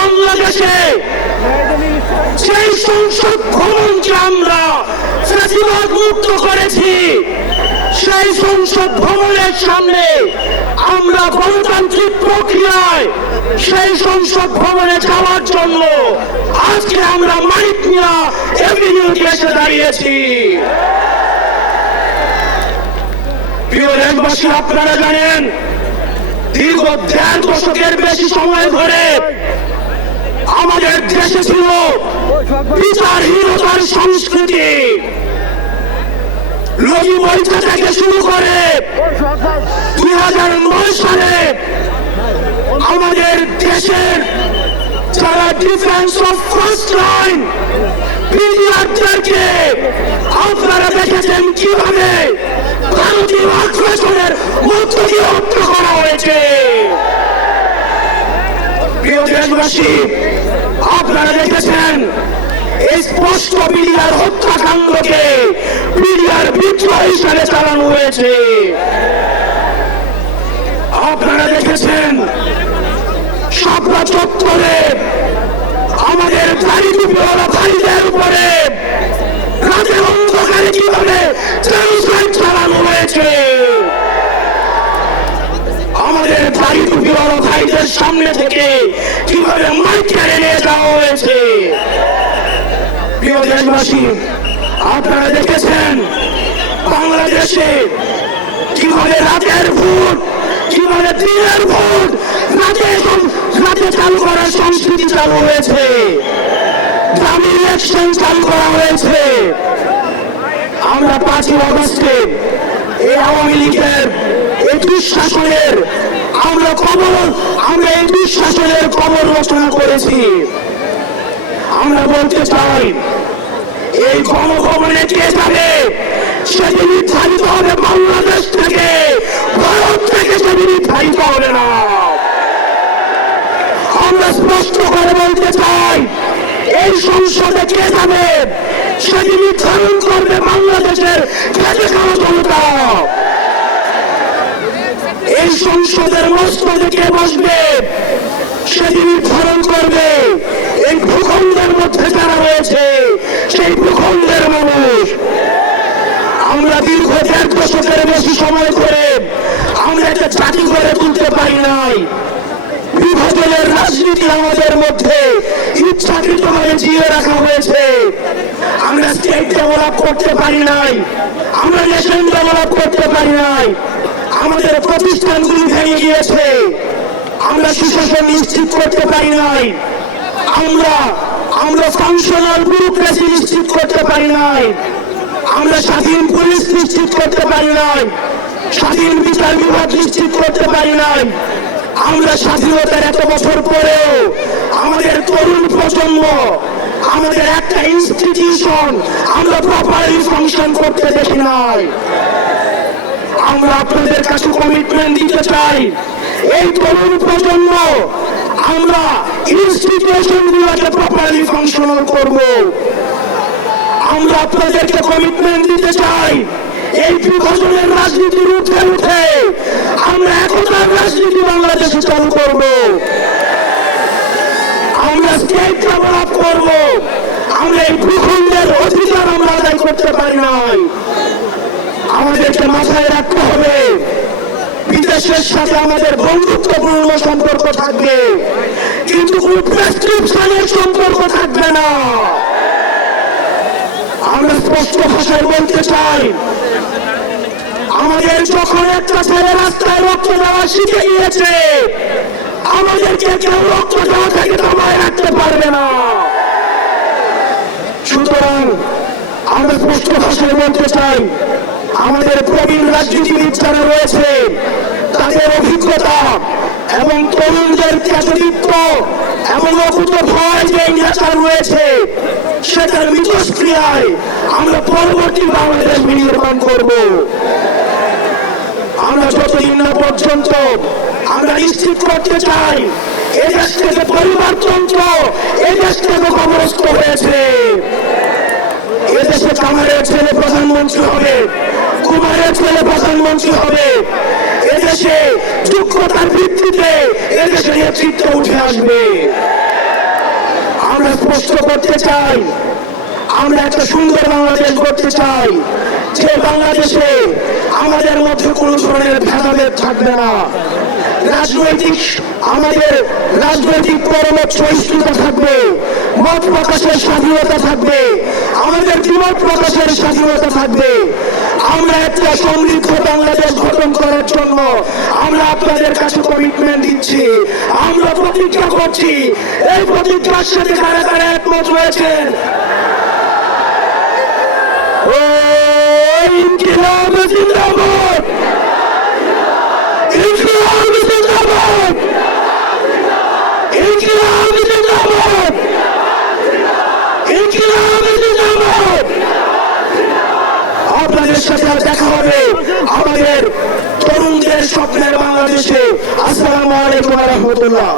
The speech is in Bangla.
বাংলাদেশে সেই সংসদ ভবনকে আমরা ফ্যাসিবাদ মুক্ত করেছি, সেই সংসদ ভবনের সামনে আমরা গণতান্ত্রিক প্রক্রিয়ায় সেই সংসদ ভবনে যাওয়ার জন্য আজকে আমরা মানিক মিয়া এভিনিউতে এসে দাঁড়িয়েছি। প্রিয় দেশবাসী, আপনারা জানেন দীর্ঘ 1.5 দশকের বেশি সময় ধরে আমাদের দেশে ছিল বিচারহীনতার সংস্কৃতি। লগি বৈঠা থেকে শুরু করে 2009 সালে আমাদের দেশের যারা ডিফেন্স অফ ফার্স্ট লাইন পিডিআরদেরকে আপনারা দেখেছেন কিভাবে ভারতীয় আগ্রাসনের মধ্য দিয়ে হত্যা করা হয়েছে। প্রিয় দেশবাসী, আপনারা দেখেছেন এই স্পষ্ট বিডিআর হত্যাকাণ্ডকে বিডিআর বিদ্রোহ হিসাবে চালানো হয়েছে। আপনারা দেখেছেন শাপলা চত্বরে আমাদের দাড়ি টুপিওয়ালা ভাইদের উপরে রাতের অন্ধকারে কিভাবে জেনোসাইড চালানো হয়েছে। আমাদের দাড়ি টুপিওয়ালা ভাইদের সামনে থেকে কিভাবে মাইক কেড়ে নিয়ে যাওয়া হয়েছে। প্রিয় দেশবাসী, আপনারা দেখেছেন বাংলাদেশে কিভাবে রাতের ভোট, কিভাবে দিনের ভোট রাতে চালু করার সংস্কৃতি চালু হয়েছে, দামি ইলেকশন চালু করা হয়েছে। আমরা 5ই অগস্টে এই আওয়ামী লীগের এই দুঃশাসনের আমরা এই দুঃশাসনের কবর রচনা করেছি। আমরা বলতে চাই এই গণভবনে কে যাবে সেটি নির্ধারিত হবে বাংলাদেশ থেকে, ভারত থেকে সেটি নির্ধারিত হবে না। আমরা স্পষ্ট করে বলতে চাই এই সংসদে কে যাবে সেটি নির্ধারণ করবে বাংলাদেশের খেটে খাওয়া জনতা। এই সংসদের মস্তকে কে বসবে সেটি নির্ধারণ করবে এই ভূখণ্ডের মধ্যে যারা রয়েছে সেই ভূখণ্ডের মানুষ। আমরা দীর্ঘ 1.5 দশকের বেশি সময় ধরে আমরা একটা জাতি গড়ে তুলতে পারি নাই। বিভাজনের রাজনীতি আমাদের মধ্যে ইচ্ছাকৃতভাবে জিয়ে রাখা হয়েছে। আমরা স্টেট ডেভেলপ করতে পারি নাই, আমরা নেশন ডেভেলপ করতে পারি নাই। আমাদের প্রতিষ্ঠানগুলি ভেঙে গিয়েছে, আমরা সুশাসন নিশ্চিত করতে পারি নাই, আমরা ফাংশনাল ব্যুরোক্রেসি নিশ্চিত করতে পারি নাই, আমরা স্বাধীন পুলিশ নিশ্চিত করতে পারি নাই, স্বাধীন বিচার বিভাগ নিশ্চিত করতে পারি নাই। আমরা স্বাধীনতার এত বছর পরেও আমাদের তরুণ প্রজন্ম, আমাদের একটা ইনস্টিটিউশন আমরা প্রপারলি ফাংশন করতে দেখি নাই। আমরা আপনাদের কাছে কমিটমেন্ট দিতে চাই এই তরুণ প্রজন্ম আমরা ইনস্টিটিউশনগুলোকে প্রপারলি ফাংশনাল করব। আমরা আপনাদেরকে কমিটমেন্ট দিতে চাই এই বিভাজনের রাজনীতির ঊর্ধ্বে উঠে আমরা একতার রাজনীতি বাংলাদেশে চালু করব। আমরা স্টেট ডেভেলপ করব। আমরা এই ভূখণ্ডের অধিকার আমরা আদায় করতে পারি নাই। আমাদেরকে মাথায় রাখতে হবে বিদেশের সাথে আমাদের বন্ধুত্বপূর্ণ সম্পর্ক থাকবে, কিন্তু কোন প্রেসক্রিপশনের সম্পর্ক থাকবে না। আমরা স্পষ্ট ভাষায় বলতে চাই আমাদের যখন একটা ছেলে রাস্তায় রক্ত দেওয়া শিখে গিয়েছে, আমাদেরকে কেউ রক্ত দেওয়া থেকে থামায় রাখতে পারবে না। সুতরাং আমরা স্পষ্ট ভাষায় বলতে চাই আমাদের প্রবীণ রাজনীতিবিদ যারা রয়েছে তাদের অভিজ্ঞতা এবং তরুণদের ত্যাগদীপ্ত এবং অকুত ভয় যে নেচার রয়েছে সেটার মিথস্ক্রিয়ায় আমরা পরবর্তী বাংলাদেশ বিনির্মাণ করব। আমরা যতদিন না পর্যন্ত আমরা নিশ্চিত করতে চাই এই দেশ থেকে পরিবারতন্ত্র এই দেশ থেকে কবরস্থ হয়েছে। এদেশে কামারের ছেলে প্রধানমন্ত্রী হবে, কুমারের ছেলে প্রধানমন্ত্রী হবে। এদেশে যোগ্যতার ভিত্তিতে এদেশের নেতৃত্ব উঠে আসবে। স্পষ্ট করতে চাই, আমরা একটা সুন্দর বাংলাদেশ গড়তে চাই, যে বাংলাদেশে আমাদের মধ্যে কোনো ধরনের ভেদাভেদ থাকবে না, আমাদের রাজনৈতিক পরমত সহিষ্ণুতা থাকবে, মত প্রকাশের স্বাধীনতা থাকবে, আমাদের দ্বিমত প্রকাশের স্বাধীনতা থাকবে। আমরা একটা সমৃদ্ধ বাংলাদেশ গঠন করার জন্য আমরা আপনাদের কাছে কমিটমেন্ট দিচ্ছি, আমরা প্রতিজ্ঞা করছি। এই প্রতিজ্ঞার সাথে কারা কারা একমত রয়েছেন? ইনকিলাব জিন্দাবাদ, ইনকিলাব জিন্দাবাদ, ইনকিলাব জিন্দাবাদ, ইনকিলাব জিন্দাবাদ। আপনাদের সাথে দেখা হবে আমাদের তরুণদের স্বপ্নের বাংলাদেশে। আসসালামু আলাইকুম ওয়া রাহমাতুল্লাহ।